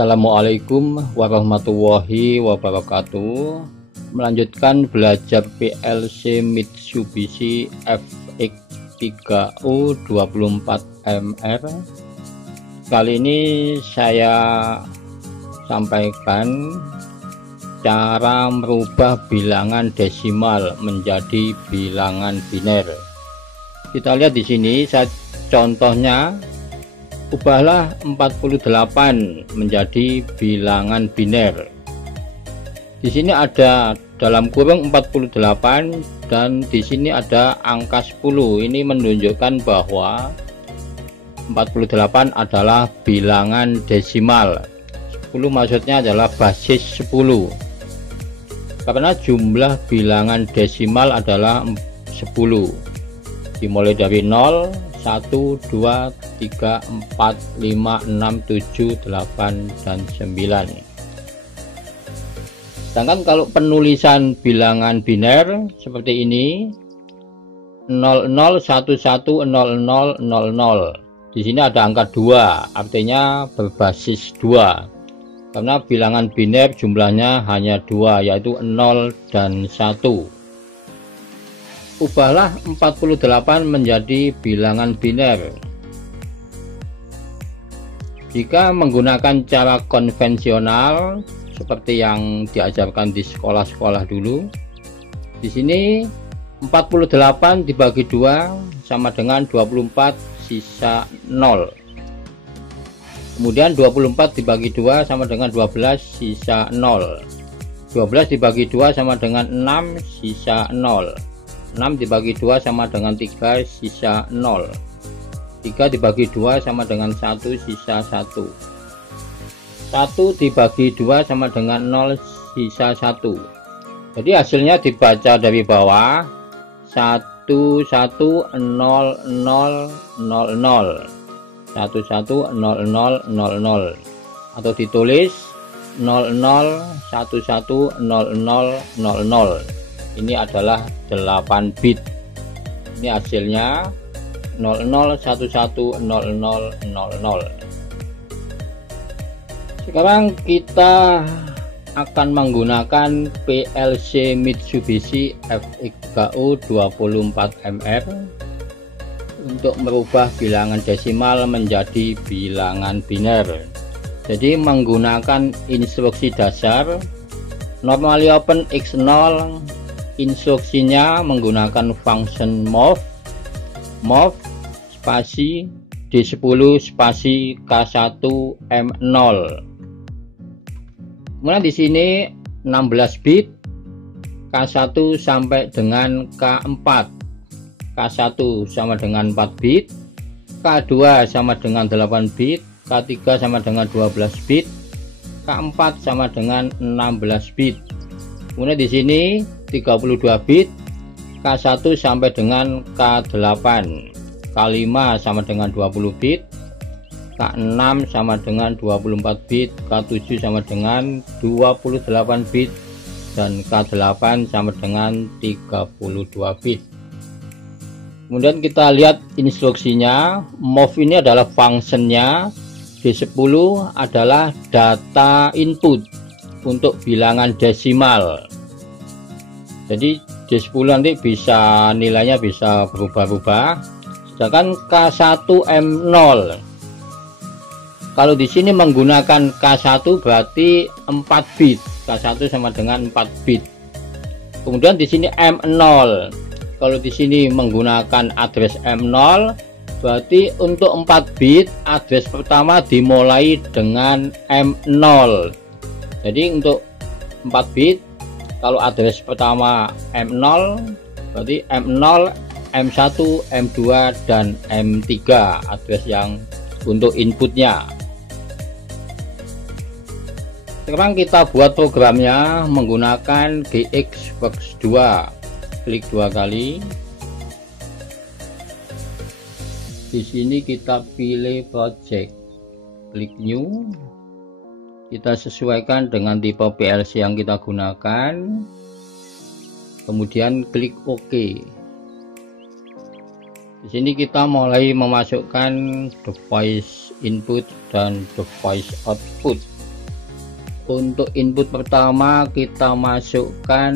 Assalamualaikum warahmatullahi wabarakatuh. Melanjutkan belajar PLC Mitsubishi FX3U 24MR. Kali ini saya sampaikan cara merubah bilangan desimal menjadi bilangan biner. Kita lihat di sini, contohnya ubahlah 48 menjadi bilangan biner. Di sini ada dalam kurung 48 dan di sini ada angka 10. Ini menunjukkan bahwa 48 adalah bilangan desimal. 10 maksudnya adalah basis 10. Karena jumlah bilangan desimal adalah 10. Dimulai dari 0, 1, 2, 3, 4, 5, 6, 7, 8, dan 9. Sedangkan kalau penulisan bilangan biner seperti ini 00110000. Di sini ada angka 2, artinya berbasis 2. Karena bilangan biner jumlahnya hanya 2, yaitu 0 dan 1. Ubahlah 48 menjadi bilangan biner. Jika menggunakan cara konvensional seperti yang diajarkan di sekolah-sekolah dulu, di sini 48 dibagi 2 sama dengan 24 sisa 0. Kemudian 24 dibagi 2 sama dengan 12 sisa 0. 12 dibagi 2 sama dengan 6 sisa 0. 6 dibagi 2 sama dengan 3 sisa 0. 3 dibagi 2 sama dengan 1 sisa 1. 1 dibagi 2 sama dengan 0 sisa 1. Jadi hasilnya dibaca dari bawah 110000 110000 atau ditulis 00110000. Ini adalah 8 bit. Ini hasilnya 00110000. Sekarang kita akan menggunakan PLC Mitsubishi FX3U 24MR untuk merubah bilangan desimal menjadi bilangan biner. Jadi menggunakan instruksi dasar normally open x0. Instruksinya menggunakan function move spasi D10 spasi K1 M0. Kemudian di sini 16 bit, K1 sampai dengan K4. K1 sama dengan 4 bit, K2 sama dengan 8 bit, K3 sama dengan 12 bit, K4 sama dengan 16 bit. Kemudian di sini 32 bit, K1 sampai dengan K8, K5 sama dengan 20 bit, K6 sama dengan 24 bit, K7 sama dengan 28 bit, dan K8 sama dengan 32 bit. Kemudian kita lihat instruksinya. Move ini adalah functionnya, D10 adalah data input untuk bilangan desimal. Jadi D10 nanti bisa nilainya bisa berubah-ubah. Sedangkan K1M0, kalau di sini menggunakan K1 berarti 4 bit. K1 sama dengan 4 bit. Kemudian di sini M0, kalau di sini menggunakan address M0 berarti untuk 4 bit address pertama dimulai dengan M0. Jadi untuk 4 bit kalau address pertama M0 berarti M0, M1, M2, dan M3 address yang untuk inputnya. Sekarang kita buat programnya menggunakan GXWorks 2. Klik 2 kali. Di sini kita pilih project, klik new. Kita sesuaikan dengan tipe PLC yang kita gunakan, kemudian klik OK. Di sini kita mulai memasukkan device input dan device output. Untuk input pertama kita masukkan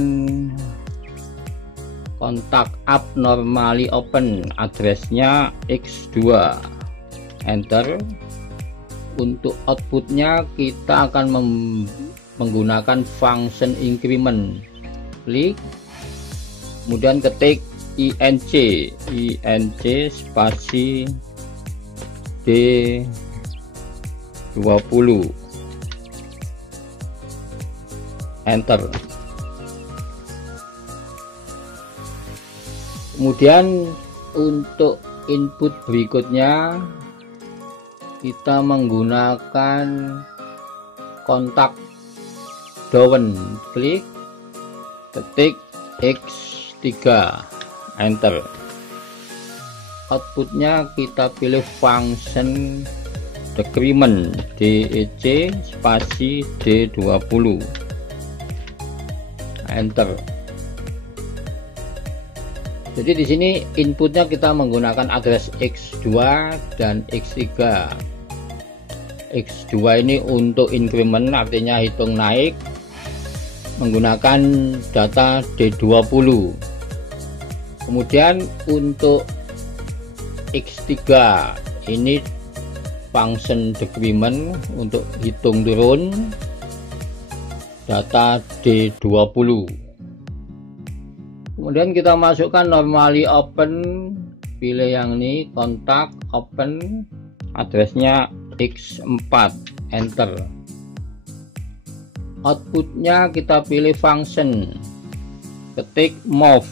kontak abnormally open, addressnya X2, enter. Untuk outputnya kita akan menggunakan function increment, klik, kemudian ketik inc spasi D20, enter. Kemudian untuk input berikutnya kita menggunakan kontak down, klik, ketik X3, enter. Outputnya kita pilih function decrement, DEC spasi D20, enter. Jadi di sini inputnya kita menggunakan address X2 dan X3. X2 ini untuk increment, artinya hitung naik menggunakan data D20. Kemudian untuk X3 ini function decrement untuk hitung turun data D20. Kemudian kita masukkan normally open, pilih yang ini, kontak open, addressnya X4, enter. Outputnya kita pilih function, ketik move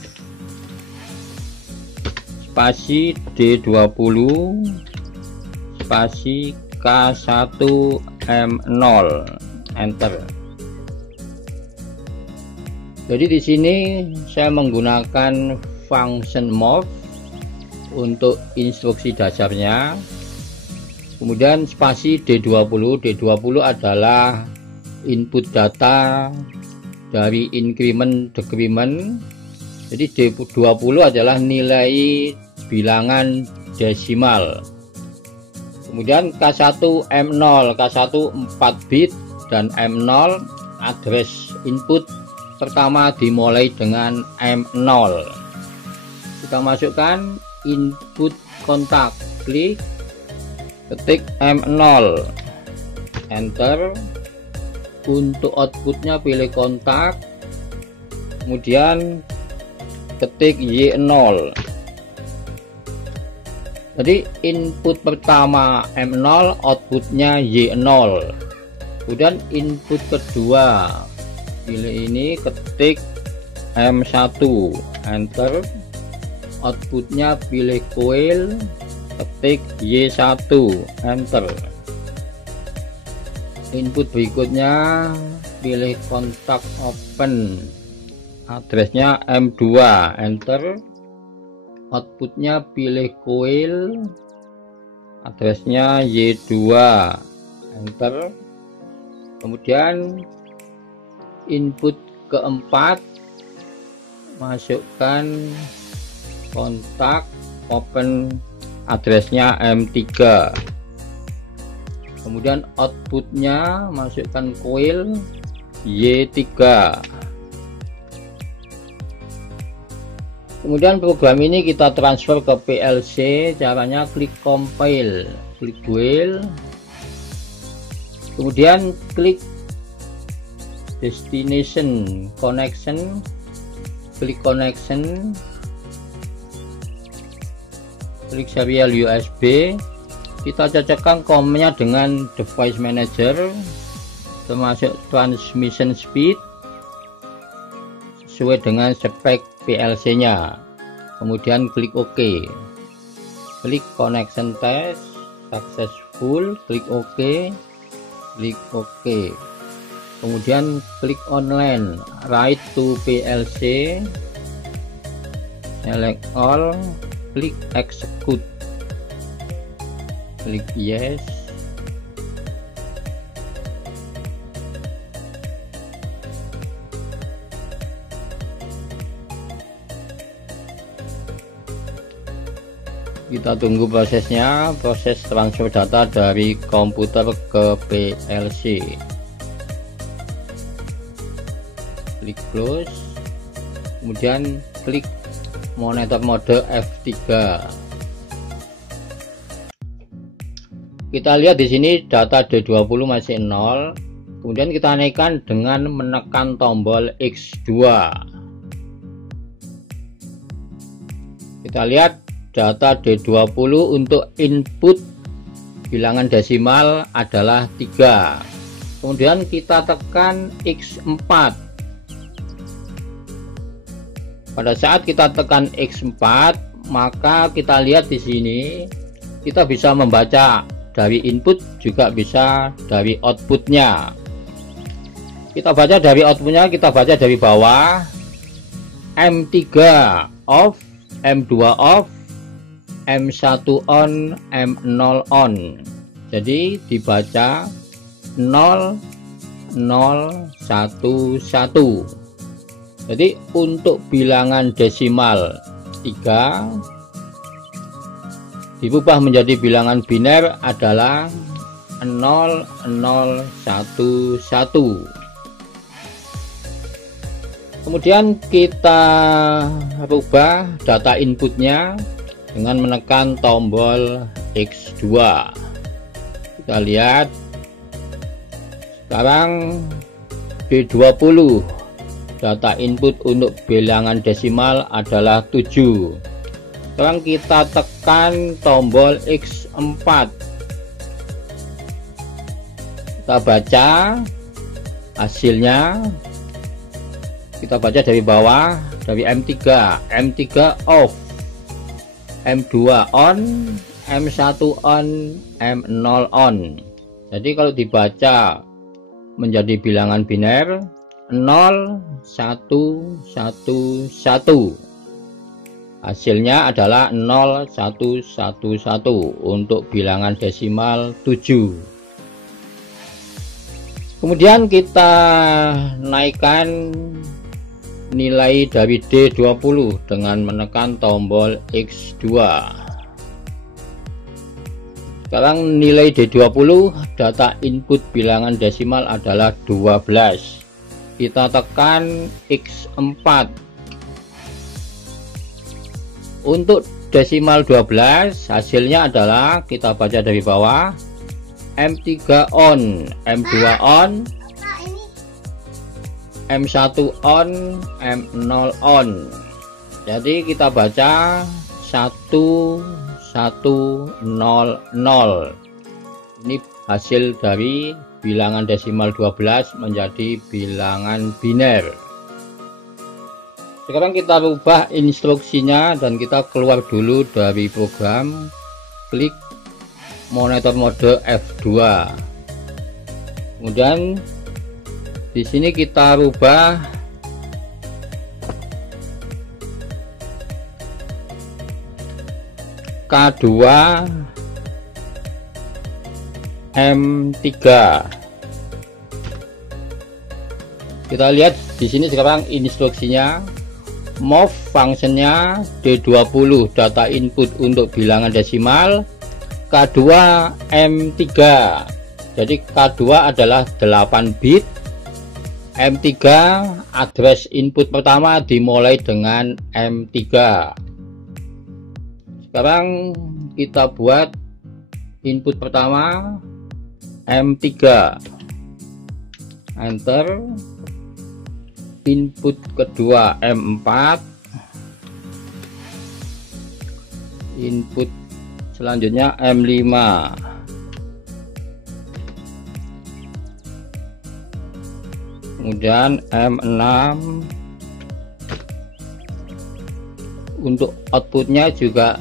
spasi D20 spasi K1M0, enter. Jadi di sini saya menggunakan function move untuk instruksi dasarnya, kemudian spasi D20. D20 adalah input data dari increment decrement. Jadi D20 adalah nilai bilangan desimal. Kemudian K1M0, K1 4 bit dan M0 address input pertama dimulai dengan M0. Kita masukkan input kontak, klik, ketik M0, enter. Untuk outputnya pilih kontak, kemudian ketik Y0. Jadi input pertama M0, outputnya Y0. Kemudian input kedua, pilih ini, ketik M1, enter. Outputnya pilih coil, ketik Y1, enter. Input berikutnya pilih kontak open, addressnya M2, enter. Outputnya pilih coil, addressnya Y2, enter. Kemudian input keempat, masukkan kontak open, addressnya M3. Kemudian outputnya masukkan coil Y3. Kemudian program ini kita transfer ke PLC. Caranya klik compile, klik build, kemudian klik destination connection, klik connection, klik serial USB. Kita cocokkan COM-nya dengan device manager, termasuk transmission speed sesuai dengan spek PLC-nya. Kemudian klik OK, klik connection test successful, klik OK, klik OK. Kemudian klik online, write to PLC, select all, klik execute, klik yes. Kita tunggu prosesnya, proses transfer data dari komputer ke PLC. klik close, kemudian klik monitor mode F3. Kita lihat di sini data D20 masih 0, kemudian kita naikkan dengan menekan tombol X2. Kita lihat data D20 untuk input bilangan desimal adalah 3. Kemudian kita tekan X4. Pada saat kita tekan X4, maka kita lihat di sini kita bisa membaca dari input, juga bisa dari outputnya. Kita baca dari outputnya, kita baca dari bawah, M3 off, M2 off, M1 on, M0 on. Jadi dibaca 0 0 1 1. Jadi untuk bilangan desimal 3 diubah menjadi bilangan biner adalah 0 0 1 1. Kemudian kita rubah data inputnya dengan menekan tombol X2. Kita lihat sekarang D20 data input untuk bilangan desimal adalah 7. Sekarang kita tekan tombol X4. Kita baca hasilnya. Kita baca dari bawah, dari M3 off, M2 on, M1 on, M0 on. Jadi kalau dibaca menjadi bilangan biner 0 1 1 1. Hasilnya adalah 0111 untuk bilangan desimal 7. Kemudian kita naikkan nilai dari D20 dengan menekan tombol X2. Sekarang nilai D20 data input bilangan desimal adalah 12. Kita tekan X4. Untuk desimal 12 hasilnya adalah, kita baca dari bawah, M3 on, M2 on, M1 on, M0 on. Jadi kita baca 1100. Ini hasil dari bilangan desimal 12 menjadi bilangan biner. Sekarang kita rubah instruksinya dan kita keluar dulu dari program, klik monitor mode F2. Kemudian di sini kita rubah K2 M3. Kita lihat di sini sekarang instruksinya. Move functionnya D20 data input untuk bilangan desimal, K2 M3. Jadi K2 adalah 8 bit, M3 address input pertama dimulai dengan M3. Sekarang kita buat input pertama M3, enter. Input kedua M4, input selanjutnya M5, kemudian M6. Untuk outputnya juga,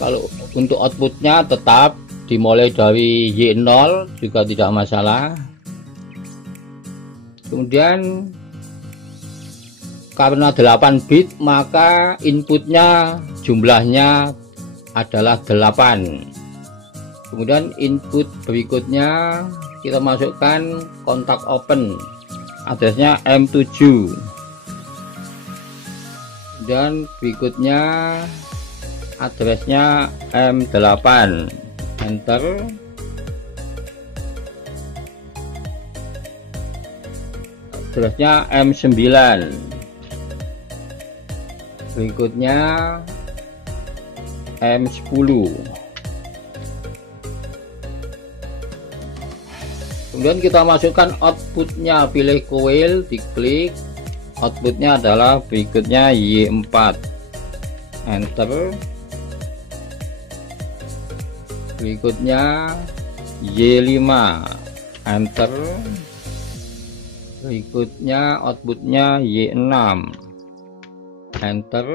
kalau untuk outputnya tetap dimulai dari Y0 juga tidak masalah. Kemudian karena 8 bit maka inputnya jumlahnya adalah 8. Kemudian input berikutnya kita masukkan kontak open, addressnya M7. Dan berikutnya addressnya M8, enter. Terusnya M9, berikutnya M10. Kemudian kita masukkan outputnya, pilih coil, diklik, outputnya adalah berikutnya Y4, enter, berikutnya Y5, enter, berikutnya outputnya Y6, enter,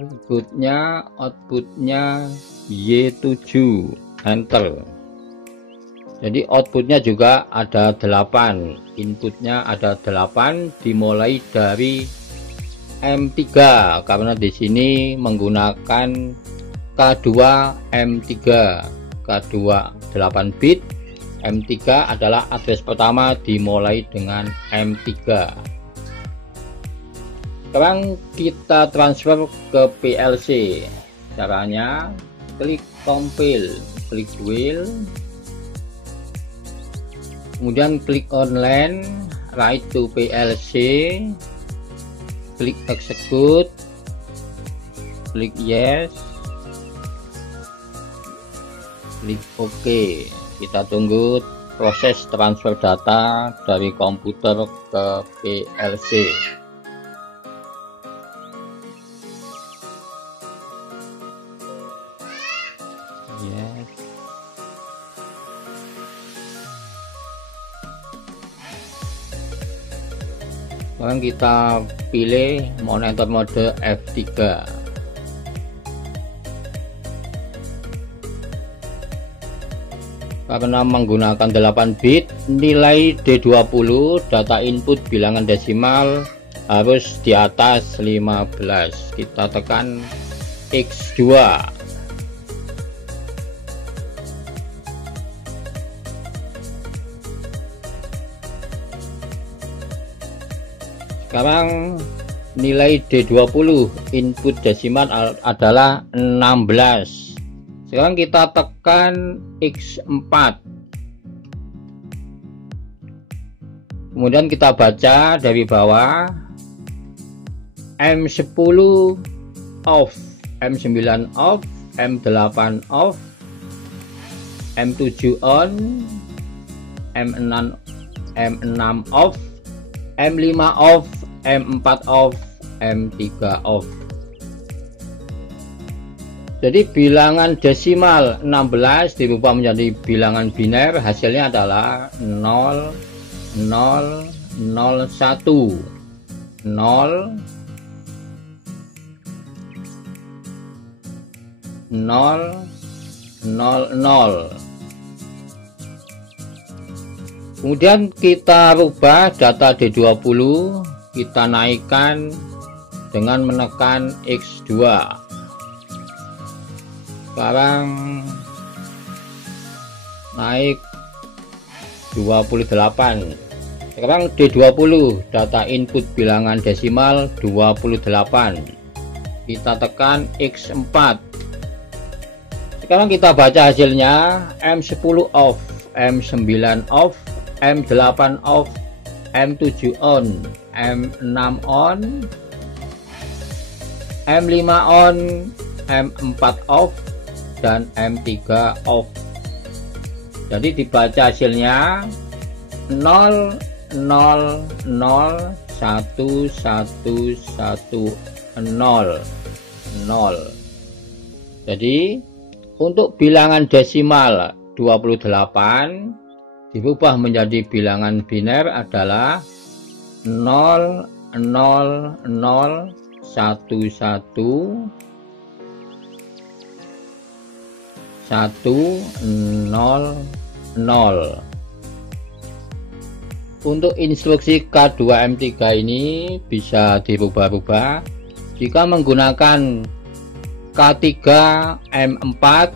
berikutnya outputnya Y7, enter. Jadi outputnya juga ada 8, inputnya ada 8, dimulai dari M3 karena di sini menggunakan K2 M3, K2 8 bit. M3 adalah address pertama dimulai dengan M3. Sekarang kita transfer ke PLC. Caranya klik compile, klik wheel, kemudian klik online, write to PLC, klik execute, klik yes, klik OK. Kita tunggu proses transfer data dari komputer ke PLC. Yes. Sekarang kita pilih monitor mode F3. Karena menggunakan 8 bit, nilai D20 data input bilangan desimal harus di atas 15. Kita tekan X2. Sekarang nilai D20 input desimal adalah 16. Sekarang kita tekan X4. Kemudian kita baca dari bawah, M10 off, M9 off, M8 off, M7 on, M6 off, M5 off, M4 off, M3 off. Jadi bilangan desimal 16 dirubah menjadi bilangan biner, hasilnya adalah 0, 0, 0, 1, 0, 0, 0, 0. Kemudian kita rubah data D20, kita naikkan dengan menekan X2. Sekarang naik 28. Sekarang D20 data input bilangan desimal 28. Kita tekan X4. Sekarang kita baca hasilnya, M10 off, M9 off, M8 off, M7 on, M6 on, M5 on, M4 off, dan M3 off. Jadi dibaca hasilnya 0, 0, 0, 1, 1, 1, 0, 0. Jadi untuk bilangan desimal 28 dirubah menjadi bilangan biner adalah 0, 0, 0, 1, 1, 1, 0, 0. Untuk instruksi K2 M3 ini bisa dirubah-rubah. Jika menggunakan K3 M4,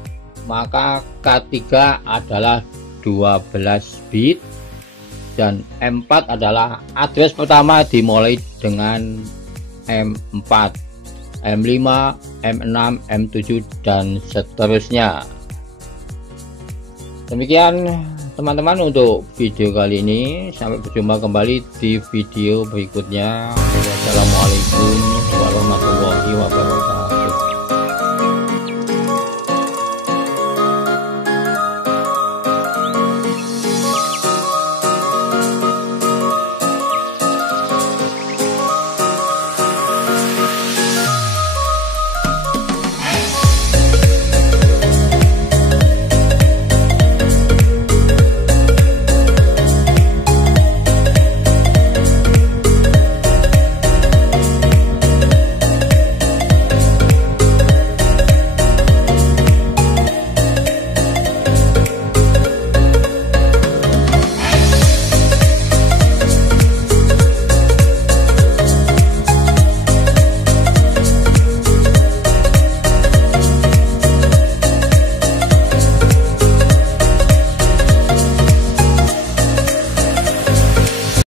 maka K3 adalah 12 bit dan M4 adalah address pertama dimulai dengan M4, M5, M6, M7 dan seterusnya. Demikian teman-teman untuk video kali ini. Sampai berjumpa kembali di video berikutnya. Wassalamualaikum warahmatullahi wabarakatuh.